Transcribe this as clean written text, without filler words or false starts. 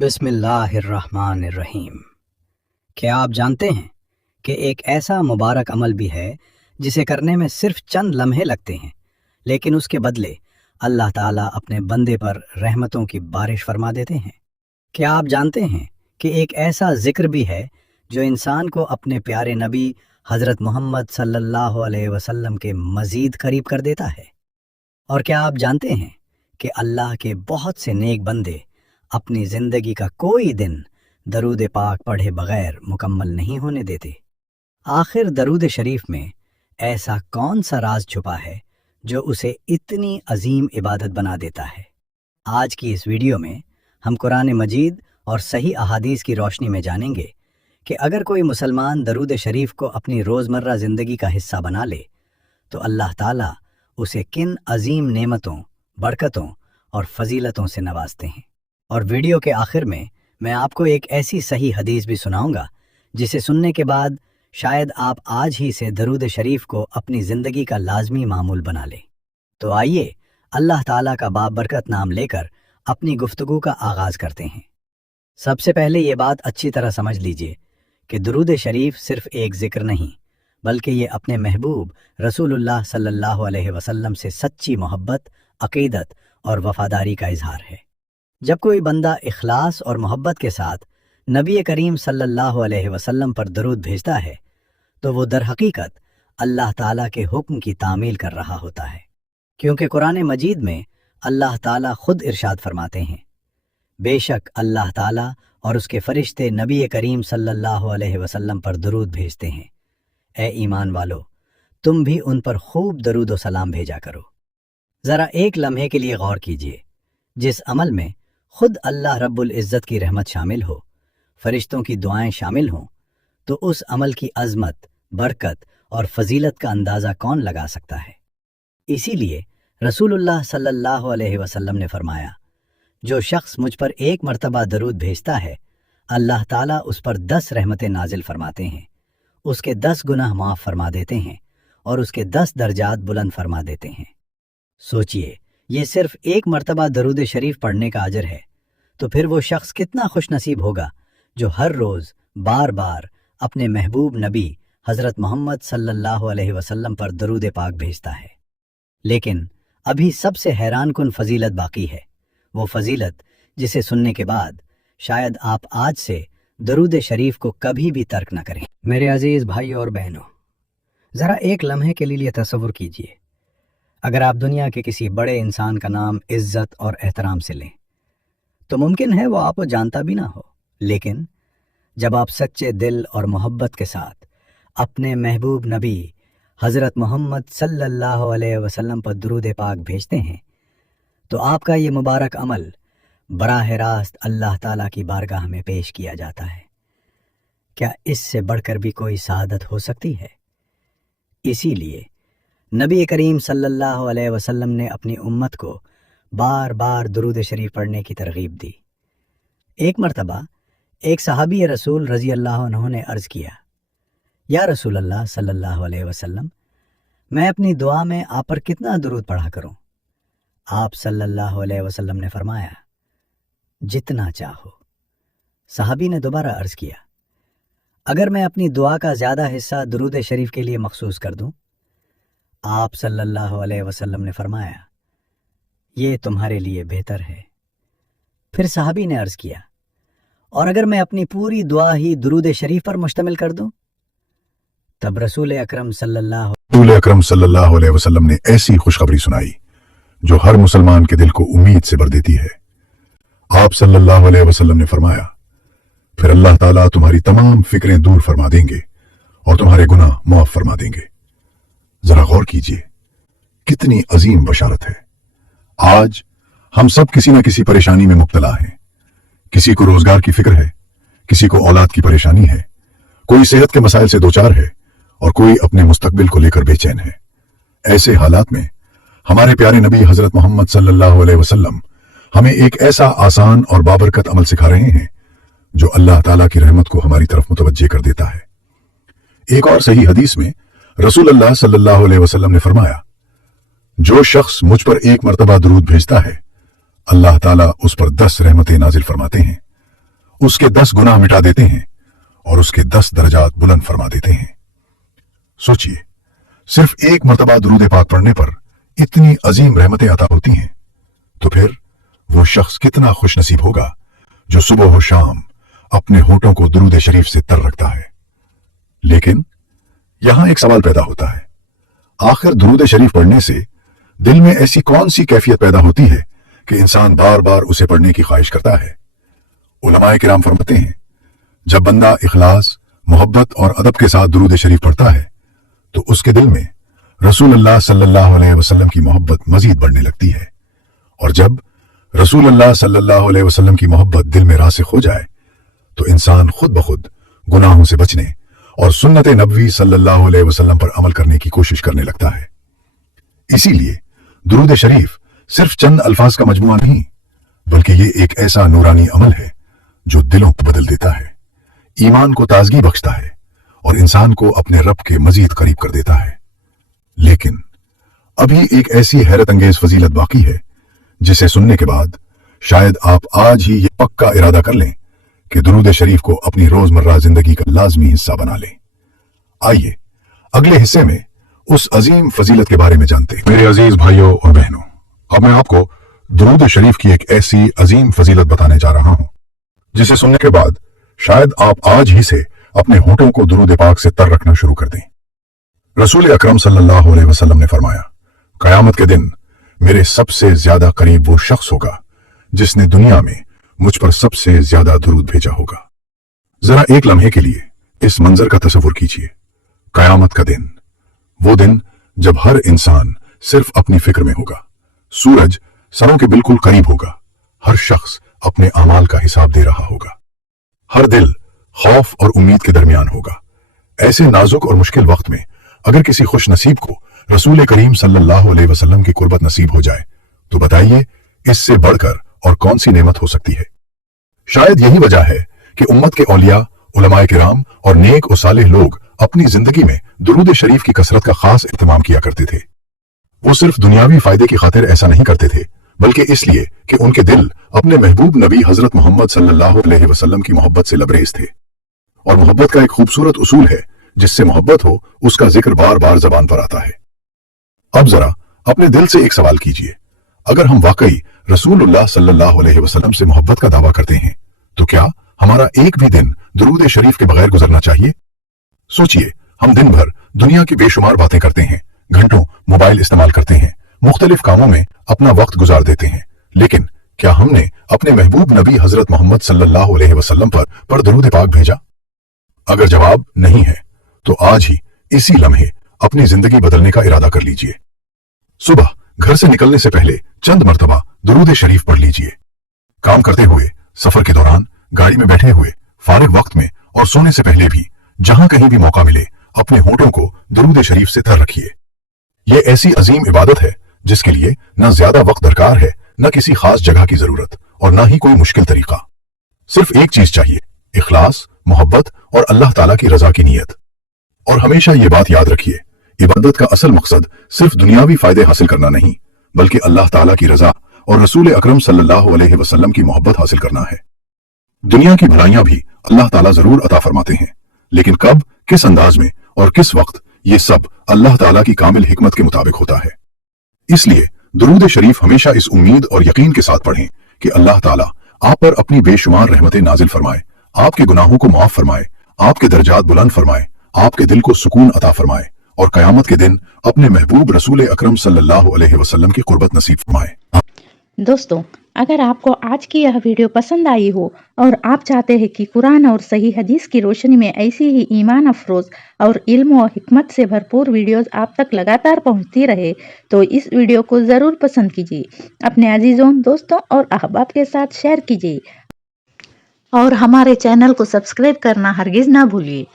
بسم اللہ الرحمن الرحیم۔ کیا آپ جانتے ہیں کہ ایک ایسا مبارک عمل بھی ہے جسے کرنے میں صرف چند لمحے لگتے ہیں، لیکن اس کے بدلے اللہ تعالیٰ اپنے بندے پر رحمتوں کی بارش فرما دیتے ہیں؟ کیا آپ جانتے ہیں کہ ایک ایسا ذکر بھی ہے جو انسان کو اپنے پیارے نبی حضرت محمد صلی اللہ علیہ وسلم کے مزید قریب کر دیتا ہے؟ اور کیا آپ جانتے ہیں کہ اللہ کے بہت سے نیک بندے اپنی زندگی کا کوئی دن درود پاک پڑھے بغیر مکمل نہیں ہونے دیتے؟ آخر درود شریف میں ایسا کون سا راز چھپا ہے جو اسے اتنی عظیم عبادت بنا دیتا ہے؟ آج کی اس ویڈیو میں ہم قرآن مجید اور صحیح احادیث کی روشنی میں جانیں گے کہ اگر کوئی مسلمان درود شریف کو اپنی روزمرہ زندگی کا حصہ بنا لے تو اللہ تعالیٰ اسے کن عظیم نعمتوں، برکتوں اور فضیلتوں سے نوازتے ہیں۔ اور ویڈیو کے آخر میں آپ کو ایک ایسی صحیح حدیث بھی سناؤں گا جسے سننے کے بعد شاید آپ آج ہی سے درود شریف کو اپنی زندگی کا لازمی معمول بنا لیں۔ تو آئیے اللہ تعالیٰ کا بابرکت نام لے کر اپنی گفتگو کا آغاز کرتے ہیں۔ سب سے پہلے یہ بات اچھی طرح سمجھ لیجئے کہ درود شریف صرف ایک ذکر نہیں، بلکہ یہ اپنے محبوب رسول اللہ صلی اللہ علیہ وسلم سے سچی محبت، عقیدت اور وفاداری کا اظہار ہے۔ جب کوئی بندہ اخلاص اور محبت کے ساتھ نبی کریم صلی اللہ علیہ وسلم پر درود بھیجتا ہے تو وہ در حقیقت اللہ تعالیٰ کے حکم کی تعمیل کر رہا ہوتا ہے، کیونکہ قرآن مجید میں اللہ تعالیٰ خود ارشاد فرماتے ہیں، بے شک اللہ تعالیٰ اور اس کے فرشتے نبی کریم صلی اللہ علیہ وسلم پر درود بھیجتے ہیں۔ اے ایمان والو، تم بھی ان پر خوب درود و سلام بھیجا کرو۔ ذرا ایک لمحے کے لیے غور کیجئے، جس عمل میں خود اللہ رب العزت کی رحمت شامل ہو، فرشتوں کی دعائیں شامل ہوں، تو اس عمل کی عظمت، برکت اور فضیلت کا اندازہ کون لگا سکتا ہے؟ اسی لیے رسول اللہ صلی اللہ علیہ وسلم نے فرمایا، جو شخص مجھ پر ایک مرتبہ درود بھیجتا ہے، اللہ تعالیٰ اس پر 10 رحمتیں نازل فرماتے ہیں، اس کے 10 گناہ معاف فرما دیتے ہیں اور اس کے 10 درجات بلند فرما دیتے ہیں۔ سوچئے، یہ صرف ایک مرتبہ درود شریف پڑھنے کا اجر ہے، تو پھر وہ شخص کتنا خوش نصیب ہوگا جو ہر روز بار بار اپنے محبوب نبی حضرت محمد صلی اللہ علیہ وسلم پر درود پاک بھیجتا ہے۔ لیکن ابھی سب سے حیران کن فضیلت باقی ہے، وہ فضیلت جسے سننے کے بعد شاید آپ آج سے درود شریف کو کبھی بھی ترک نہ کریں۔ میرے عزیز بھائیوں اور بہنوں، ذرا ایک لمحے کے لیے تصور کیجئے، اگر آپ دنیا کے کسی بڑے انسان کا نام عزت اور احترام سے لیں تو ممکن ہے وہ آپ کو جانتا بھی نہ ہو، لیکن جب آپ سچے دل اور محبت کے ساتھ اپنے محبوب نبی حضرت محمد صلی اللہ علیہ وسلم پر درود پاک بھیجتے ہیں تو آپ کا یہ مبارک عمل براہ راست اللہ تعالیٰ کی بارگاہ میں پیش کیا جاتا ہے۔ کیا اس سے بڑھ کر بھی کوئی سعادت ہو سکتی ہے؟ اسی لیے نبی کریم صلی اللہ علیہ وسلم نے اپنی امت کو بار بار درود شریف پڑھنے کی ترغیب دی۔ ایک مرتبہ ایک صحابی رسول رضی اللہ عنہ نے عرض کیا، یا رسول اللہ صلی اللہ علیہ وسلم، میں اپنی دعا میں آپ پر کتنا درود پڑھا کروں؟ آپ صلی اللہ علیہ وسلم نے فرمایا، جتنا چاہو۔ صحابی نے دوبارہ عرض کیا، اگر میں اپنی دعا کا زیادہ حصہ درود شریف کے لیے مخصوص کر دوں؟ آپ صلی اللہ علیہ وسلم نے فرمایا، یہ تمہارے لیے بہتر ہے۔ پھر صحابی نے عرض کیا، اور اگر میں اپنی پوری دعا ہی درود شریف پر مشتمل کر دوں؟ تب رسول اکرم صلی اللہ علیہ وسلم نے ایسی خوشخبری سنائی جو ہر مسلمان کے دل کو امید سے بھر دیتی ہے۔ آپ صلی اللہ علیہ وسلم نے فرمایا، پھر اللہ تعالیٰ تمہاری تمام فکریں دور فرما دیں گے اور تمہارے گناہ معاف فرما دیں گے۔ ذرا غور کیجئے، کتنی عظیم بشارت ہے۔ آج ہم سب کسی نہ کسی پریشانی میں مبتلا ہیں۔ کسی کو روزگار کی فکر ہے، کسی کو اولاد کی پریشانی ہے، کوئی صحت کے مسائل سے دوچار ہے اور کوئی اپنے مستقبل کو لے کر بے چین ہے۔ ایسے حالات میں ہمارے پیارے نبی حضرت محمد صلی اللہ علیہ وسلم ہمیں ایک ایسا آسان اور بابرکت عمل سکھا رہے ہیں جو اللہ تعالیٰ کی رحمت کو ہماری طرف متوجہ کر دیتا ہے۔ ایک اور صحیح حدیث میں رسول اللہ صلی اللہ علیہ وسلم نے فرمایا، جو شخص مجھ پر ایک مرتبہ درود بھیجتا ہے، اللہ تعالیٰ اس پر 10 رحمتیں نازل فرماتے ہیں उसके 10 गुनाह मिटा देते हैं और उसके 10 दर्जात बुलंद फरमा देते हैं। सोचिए, सिर्फ एक मर्तबा दुरूद पाक पढ़ने पर इतनी अजीम रहमतें अता होती हैं, तो फिर वो शख्स कितना खुशनसीब होगा जो सुबह और शाम अपने होठों को दुरूद शरीफ से तर रखता है। लेकिन यहां एक सवाल पैदा होता है, आखिर दुरूद शरीफ पढ़ने से दिल में ऐसी कौन सी कैफियत पैदा होती है कि इंसान बार बार उसे पढ़ने की ख्वाहिश करता है? उलमाए किराम फरमाते हैं, जब बंदा इखलास, मोहब्बत और अदब के साथ दुरूद शरीफ पढ़ता है तो उसके दिल में रसूल अल्लाह सल्लल्लाहु अलैहि वसल्लम की मोहब्बत मजीद बढ़ने लगती है, और जब रसूल अल्लाह सल्लल्लाहु अलैहि वसल्लम की मोहब्बत दिल में रासिख हो जाए तो इंसान खुद ब खुद गुनाहों से बचने और सुन्नत नबवी सल्लल्लाहु अलैहि वसल्लम पर अमल करने की कोशिश करने लगता है। इसीलिए दुरूद शरीफ सिर्फ चंद अल्फाज का मजमुआ नहीं, बल्कि ये एक ऐसा नूरानी अमल है जो दिलों को बदल देता है, ईमान को ताजगी बख्शता है और इंसान को अपने रब के मजीद करीब कर देता है। लेकिन अभी एक ऐसी हैरत अंगेज फजीलत बाकी है जिसे सुनने के बाद शायद आप आज ही ये पक्का इरादा कर लें कि दुरूद शरीफ को अपनी रोजमर्रा जिंदगी का लाजमी हिस्सा बना लें। आइए अगले हिस्से में उस अजीम फजीलत के बारे में जानते हैं। मेरे अजीज भाइयों और बहनों, अब मैं आपको दुरूद शरीफ की एक ऐसी अजीम फजीलत बताने जा रहा हूं जिसे सुनने के बाद शायद आप आज ही से अपने होठों को दुरूद पाक से तर रखना शुरू कर दें। रसूल अकरम सल्लल्लाहु अलैहि वसल्लम ने फरमाया, कयामत के दिन मेरे सबसे ज्यादा करीब वो शख्स होगा जिसने दुनिया में मुझ पर सबसे ज्यादा दुरूद भेजा होगा। जरा एक लम्हे के लिए इस मंजर का तसव्वुर कीजिए। कयामत का दिन, वो दिन जब हर इंसान सिर्फ अपनी फिक्र में होगा, सूरज सरों के बिल्कुल करीब होगा, हर शख्स अपने अमाल का हिसाब दे रहा होगा, हर दिल खौफ और उम्मीद के दरमियान होगा। ऐसे नाजुक और मुश्किल वक्त में अगर किसी खुश नसीब को रसूल करीम सल्लल्लाहु अलैहि वसल्लम की कुर्बत नसीब हो जाए तो बताइए इससे बढ़कर और कौन सी नेमत हो सकती है। शायद यही वजह है कि उम्मत के औलिया, उलमाए किराम और नेक और सालेह लोग अपनी जिंदगी में दुरूद शरीफ की कसरत का खास इत्तेमाम किया करते थे। वो सिर्फ दुनियावी फायदे की खातिर ऐसा नहीं करते थे, बल्कि इसलिए कि उनके दिल अपने महबूब नबी हजरत मोहम्मद सल्लल्लाहु अलैहि वसल्लम की मोहब्बत से लबरेज थे। और मोहब्बत का एक खूबसूरत उसूल है, जिससे मोहब्बत हो उसका जिक्र बार बार जबान पर आता है। अब जरा अपने दिल से एक सवाल कीजिए, अगर हम वाकई रसूलुल्लाह सल्लल्लाहु अलैहि वसल्लम से मोहब्बत का दावा करते हैं तो क्या हमारा एक भी दिन दुरूद शरीफ के बगैर गुजरना चाहिए? सोचिए, हम दिन भर दुनिया की बेशुमार बातें करते हैं, घंटों मोबाइल इस्तेमाल करते हैं, मुख्तलिफ कामों में अपना वक्त गुजार देते हैं, लेकिन क्या हमने अपने महबूब नबी हजरत मोहम्मद सल्लल्लाहु अलैहि वसल्लम पर दुरूद पाक भेजा? अगर जवाब नहीं है तो आज ही इसी लम्हे अपनी जिंदगी बदलने का इरादा कर लीजिए। सुबह घर से निकलने से पहले चंद मर्तबा दुरूद शरीफ पढ़ लीजिए। काम करते हुए, सफर के दौरान, गाड़ी में बैठे हुए, फारिग वक्त में और सोने से पहले भी जहां कहीं भी मौका मिले अपने होठों को दुरूद शरीफ से तर रखिए। यह ऐसी अजीम इबादत है जिसके लिए न ज्यादा वक्त दरकार है, न किसी खास जगह की जरूरत और न ही कोई मुश्किल तरीका। सिर्फ एक चीज चाहिए, इखलास, मोहब्बत और अल्लाह ताला की रजा की नीयत। और हमेशा ये बात याद रखिए, इबादत का असल मकसद सिर्फ दुनियावी फायदे हासिल करना नहीं, बल्कि अल्लाह ताला की रजा और रसूल अकरम सल्लल्लाहु अलैहि वसल्लम की मोहब्बत हासिल करना है। दुनिया की भलाइयां भी अल्लाह ताला जरूर अता फरमाते हैं, लेकिन कब, किस अंदाज में और किस वक्त, ये सब अल्लाह ताला की कामिल हिकमत के मुताबिक होता है। इसलिए दुरूद शरीफ हमेशा इस उम्मीद और यकीन के साथ पढ़ें कि अल्लाह ताला आप पर अपनी बेशुमार रहमतें नाजिल फरमाए, आपके गुनाहों को माफ फरमाए, आपके दर्जात बुलंद फरमाए, आपके दिल को सुकून अता फरमाए और कयामत के दिन अपने महबूब रसूल अकरम सल्लल्लाहु अलैहि वसल्लम की कुर्बत नसीब फरमाए। दोस्तों, अगर आपको आज की यह वीडियो पसंद आई हो और आप चाहते हैं कि कुरान और सही हदीस की रोशनी में ऐसी ही ईमान अफरोज और इल्म और हिकमत से भरपूर वीडियोस आप तक लगातार पहुंचती रहे, तो इस वीडियो को ज़रूर पसंद कीजिए, अपने अजीजों, दोस्तों और अहबाब के साथ शेयर कीजिए और हमारे चैनल को सब्सक्राइब करना हरगिज़ ना भूलिए।